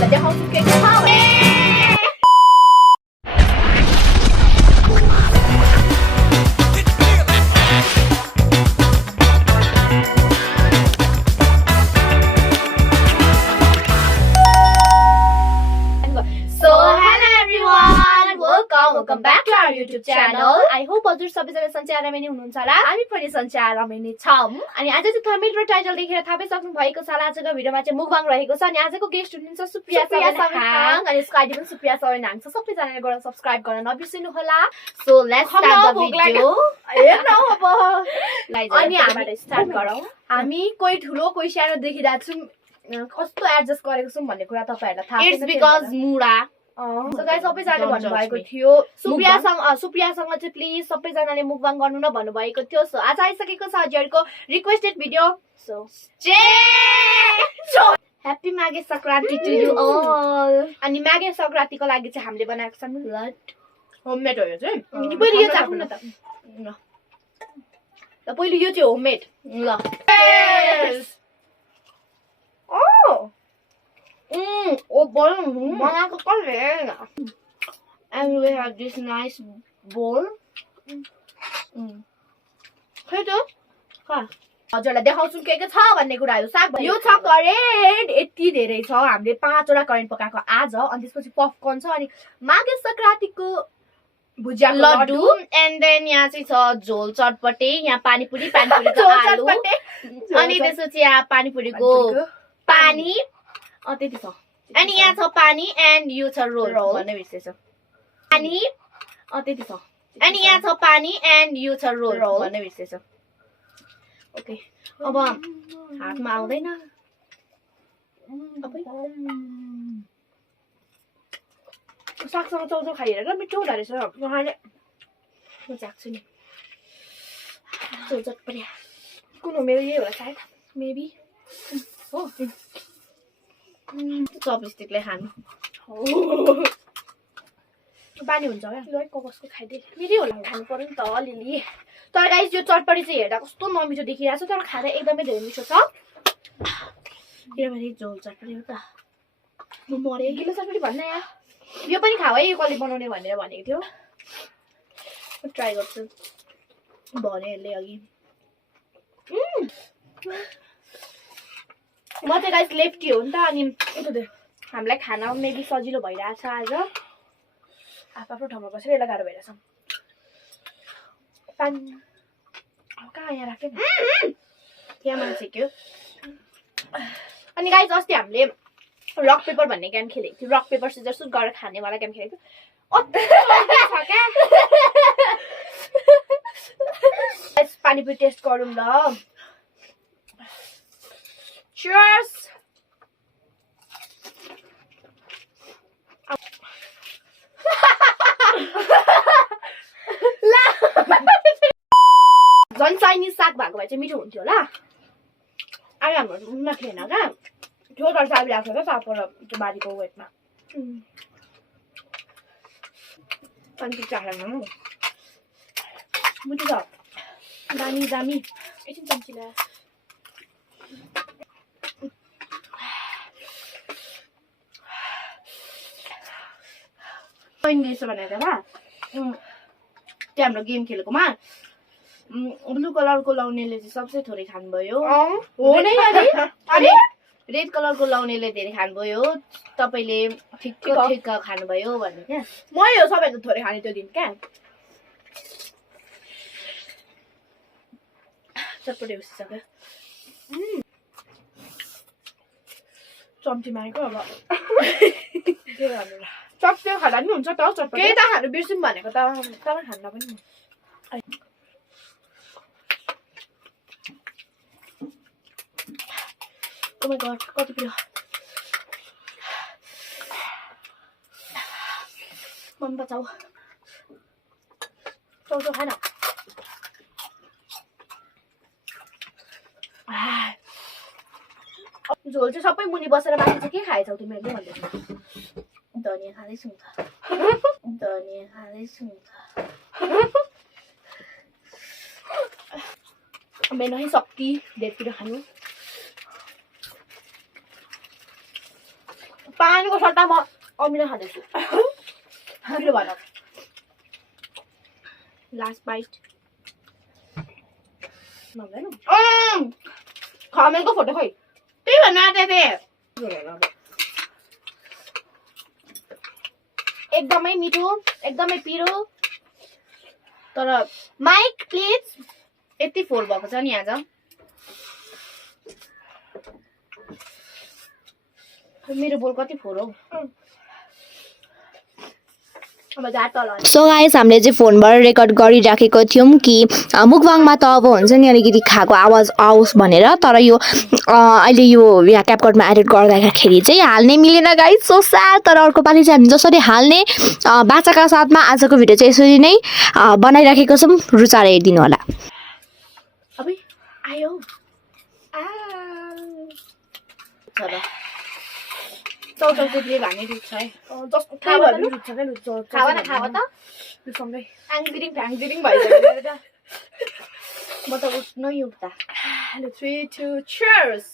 हजुरलाई देखाउँछु के के छ। Welcome back to our YouTube channel. I hope हजुर सबैजना सन्चै आरामै नै हुनुहुन्छ होला। हामी पनि सन्चै आरामै नै छौं। अनि आज चाहिँ थम्बनेल र टाइटल देखेर थाहा पाइसक्नु भएको छ। आजको भिडियोमा चाहिँ मुकबाङ रहेको छ। अनि आजको गेस्ट हुनुहुन्छ सुप्रिया सवेन अनि यसको आइडी पनि सुप्रिया सवेन हाङ छ। सबैजनाले गएर सब्स्क्राइब गर्न नबिर्सिनु होला। So let's start the video. अनि हामी स्टार्ट गरौँ। हामी कोही ठुलो कोही सानो देखिरहेको छौं। कस्तो एडजस्ट गरेको छौं भन्ने कुरा तपाईहरुलाई थाहा छ। It's because मुडा So guys, सबैजनाले भन्नुभएको थियो सुप्रियासँग चाहिँ प्लिज सबैजनाले मुकबाङ गर्नु न भन्नुभएको थियो। सो आज आइसकेको छ हजुरहरुको requested video. So happy Maghe Sankranti to you all. अनि माघे संक्रान्तिको लागि चाहिँ हामीले बनाएको छ लट होममेड हो यो चाहिँ। पहिले यो चाख्नु न त। ल पहिले यो चाहिँ होममेड। ल बनाएको कसले? and we have this nice bowl. खै त हजुरलाई देखाउँछु के के छ भन्ने कुराहरु। साग यो छ करेन्ट यति धेरै छ। हामीले 5 वटा करेन्ट पकाएको आज। अनि त्यसपछि पपकर्न छ अनि माघे संक्रान्तिको भुजिया लड्डु and then यहाँ चाहिँ छ झोल चटपटे। यहाँ पानीपुरी पानीपुरीको आलु अनि त्यसपछि यहाँ पानीपुरीको पानी त्यति छ। अनि यहाँ छ पानी and यो छ रोल भन्ने बिर्सेछु। पानी त्यति छ। अनि यहाँ छ पानी and यो छ रोल भन्ने बिर्सेछु। ओके अब हातमा आउँदैन। सागसँग चाउचाउ खाइहेर मिठो हुँदो रहेछ। उहाँले म चाख्छु नि झोल चटपटे। कुन हो मेरो यही होला सायद मेबी हो। चपस्टिकले खानु पानी हुन्छ क्या। ल कसको खाइदिए मेरै होला खानु पर्यो नि त अलिअलि। तर गाइस यो चटपटी चाहिँ हेर्दा कस्तो नमिठो देखिरहेको छ तर खाँदा एकदमै धेरै मिठो छ। किनभने झोल चटपटे हो त। म मरे गिलो चटपटी भन्न यार। यो पनि खाऊ है यो कसले बनाउने भनेर भनेको थियो। म ट्राई गर्छु भनेले अघि। म चाहिँ गाइस लेफ्टी हो नि त। अनि हामीलाई खाना मेबी सजिलो भइरहेछ आज। आफ्नो ठाउँमा बसेर यसलाई गाह्रो भइरहेछ। पानी कहाँ यहाँ राख्यो यहाँ मान्छे के हो। अनि गाइस अस्ति हामीले रक पेपर भन्ने गेम खेलेको थियो। रक पेपर सिजर सुट गरेर खानेवाला गेम खेलेको थियो। पानीपुरी टेस्ट गरौँ ल। Cheers! झन् चाइनिज साग भएको भए चाहिँ मिठो हुन्थ्यो होला। अहिले हाम्रो रुममा थिएन क्या। त्यो तर साग ल्याएको छ क्या सागबाट त्यो बारीको वेटमा। अनि चाख्नु मिठो छ। दामी दामी एकछिन चम्ची ल्यायो। रहेछ भनेर त्यो हाम्रो गेम खेलेकोमा ब्लू कलरको लाउनेले चाहिँ सबसे थोरै खानुभयो। हो नै अनि रेड कलरको लाउनेले धेरै खानुभयो। तपाईले ठिक्क ठिक्क खानुभयो भन्ने क्या। म यो सबैभन्दा थोरै खाने त्यो दिन क्या। चटपटे उसिसक्यो। चम्ची मागेको अब चट्टे खाँदा पनि हुन्छ त चटपटे। केही त खानु बिर्सौँ भनेको त तर खान्न पनि। ओ माय गॉड कति प्रिय। मन बचाऊ चाउचाउ खान। झोल चाहिँ सबै मुनि बसेर बाँकी चाहिँ के खाएछौ तिमीहरूले भन्दैछ। धनिया खाँदैछु नि त। धनिया खाँदैछु नि त। मेरो है शक्ति धेरतिर खानु। पानीको सट्टा म अमिलो खाँदैछु मिठो भन लास्ट बाइट खमेलको फोटो खोइ त्यही भन्न आँटेको थिएँ एकदमै मिठो एकदमै पिरो तर माइक प्लिज यति फोहोर भएको छ नि आज मेरो बोल कति फोहोर हो सो गाइस हामीले चाहिँ फोनबाट रेकर्ड गरिराखेको थियौँ कि मुखबाङमा त अब हुन्छ नि अलिकति खाएको आवाज आओस् भनेर तर यो अहिले यो यहाँ क्यापकटमा एडिट गर्दाखेरि चाहिँ हाल्ने मिलेन गाइस सो स्याड तर अर्को पालि चाहिँ हामी जसरी हाल्ने बाचाका साथमा आजको भिडियो चाहिँ यसरी नै बनाइराखेको छौँ रुचाएर हेरिदिनु होला अबे आयो चौचौतीले भाने रुच छ है जस्तो थाहा भयो रुच छ के रुच खावा न खावा त सँगै फ्याङजिरिङ भइसक्यो म त उठ्नै उठ्दा 3 2 cheers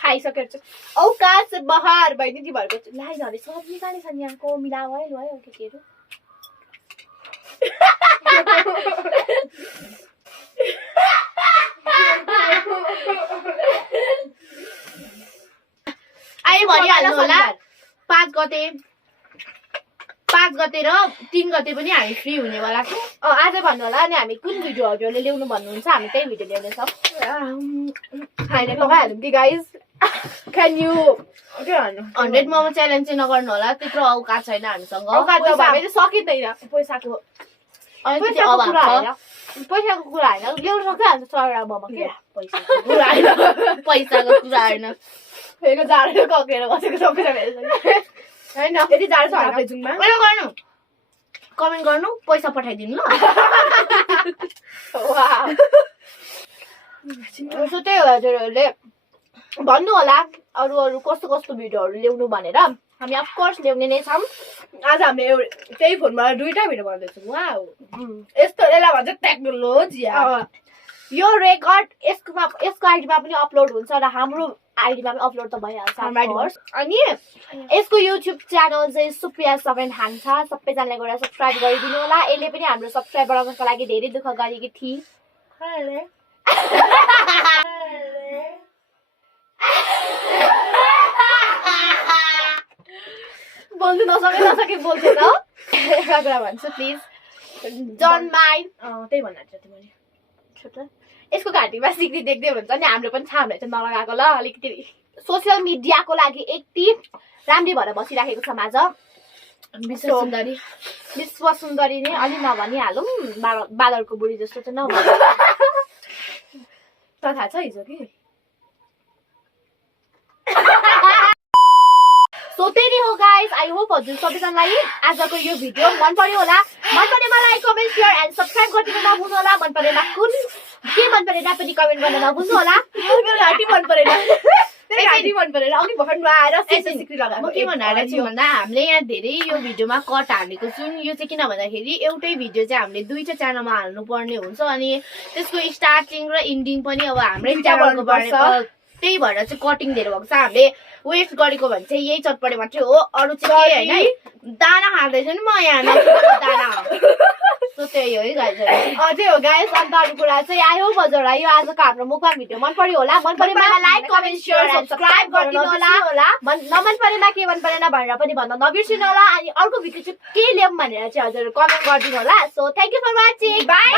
खाइसकेर चाहिँ औकात से बाहर भइदिन कि भरको लाइ झले सब निकाले छन् यहाँको मिलाव है लो के केहरु आइ भनिहाल्नु होला 5 गते र 3 गते पनि हामी फ्री हुनेवाला छौँ आज भन्नु होला अनि हामी कुन भिडियो हजुरले ल्याउनु भन्नुहुन्छ हामी त्यही भिडियो ल्याउने छौँ हैन लगाइहालौँ कि guys can you 100 momo challenge चाहिँ नगर्नु होला त्यत्रो औकात छैन हामीसँग औकात त भए सकिदैन पैसाको पैसाको कुरा हैन ल्याउन सकिहाल्छ सरा मोमो के पैसाको कुरा हैन फेरि जाडो ककेर बसेको सबै हैन यति जाडो छ हाम्रो जुङमा गर्नु कमेन्ट गर्नु पैसा पठाइदिनु ल वाउ सो त्यही हो हजुरहरूले भन्नु होला अरू कस्तो कस्तो भिडियोहरू ल्याउनु भनेर हामी अफ कोर्स ल्याउने नै छौँ आज हामीले त्यही फोनमा दुईटा भिडियो बनाउँदैछौँ वाउ यस्तो यसलाई भन्छ टेक्नोलोजी यो रेकर्ड यसको आइडीमा पनि अपलोड हुन्छ र हाम्रो आइडीमा पनि अपलोड त भइहाल्छ अनि यसको युट्युब च्यानल चाहिँ सुप्रिया 7 हाङ छ सबैजनाले गएर सब्स्क्राइब गरिदिनु होला यसले पनि हाम्रो सब्स्क्राइब बढाउनको लागि धेरै दुःख गरेकी थिए बोल्नु नसके बोल्छु त एउटा कुरा भन्छु प्लिज डोन्ट माइन्ड त्यही भन्न चाहन्छु मैले छोटो यसको घाँटीमा सिक्री देख्दै हुन्छ नि हाम्रो पनि छ हामीले चाहिँ नलगाएको ल अलिकति सोसियल मिडियाको लागि यति राम्री भएर बसिराखेको छ माझ विश्व सुन्दरी नै अलि नभनिहालौँ बादलको बुढी जस्तो चाहिँ नभन्छ थाहा छ हिजो कि सो त्यही हो गाइस आई होप हजुर सबैजनालाई आजको यो भिडियो मन पर्यो होला मन परेमा like comment share and subscribe गरिदिनु नभुल्नु होला मन परेमा कुन के मन परेन पनि कमेन्ट गर्न नभुल्नु होला मेरो घाँटी मन परेन घाँटी मन परेन अघि भर्खर नआएर सिक्री लगाएको म के भन्नु छु भन्दा हामीले यहाँ धेरै यो भिडियोमा कट हालेको छौँ यो चाहिँ किन भन्दाखेरि एउटै भिडियो चाहिँ हामीले दुईटा च्यानलमा हाल्नु पर्ने हुन्छ अनि त्यसको स्टार्टिङ र इन्डिङ पनि अब हाम्रै च्यानलको पर्छ त्यही भएर चाहिँ कटिङ धेरै भएको छ हामीले वेस्ट गरेको भने चाहिँ यही चटपटे मात्रै हो अरू चाहिँ के हैन दाना खाँदैछु नि म यहाँ दाना सो त्यही हो है गाइस अझै हो गाइस अन्त अरू कुरा चाहिँ आयो हजुरलाई यो आजको हाम्रो मुखमा भिडियो मन पर्यो होला मन परेमा लाइक कमेन्ट शेयर सब्स्क्राइब गरिदिनु होला नमन परेमा के मन परेन भनेर पनि भन्न नबिर्सिनु होला अनि अर्को भिडियो चाहिँ के ल्याऊँ भनेर चाहिँ हजुर कमेन्ट गरिदिनु होला so thank you for watching by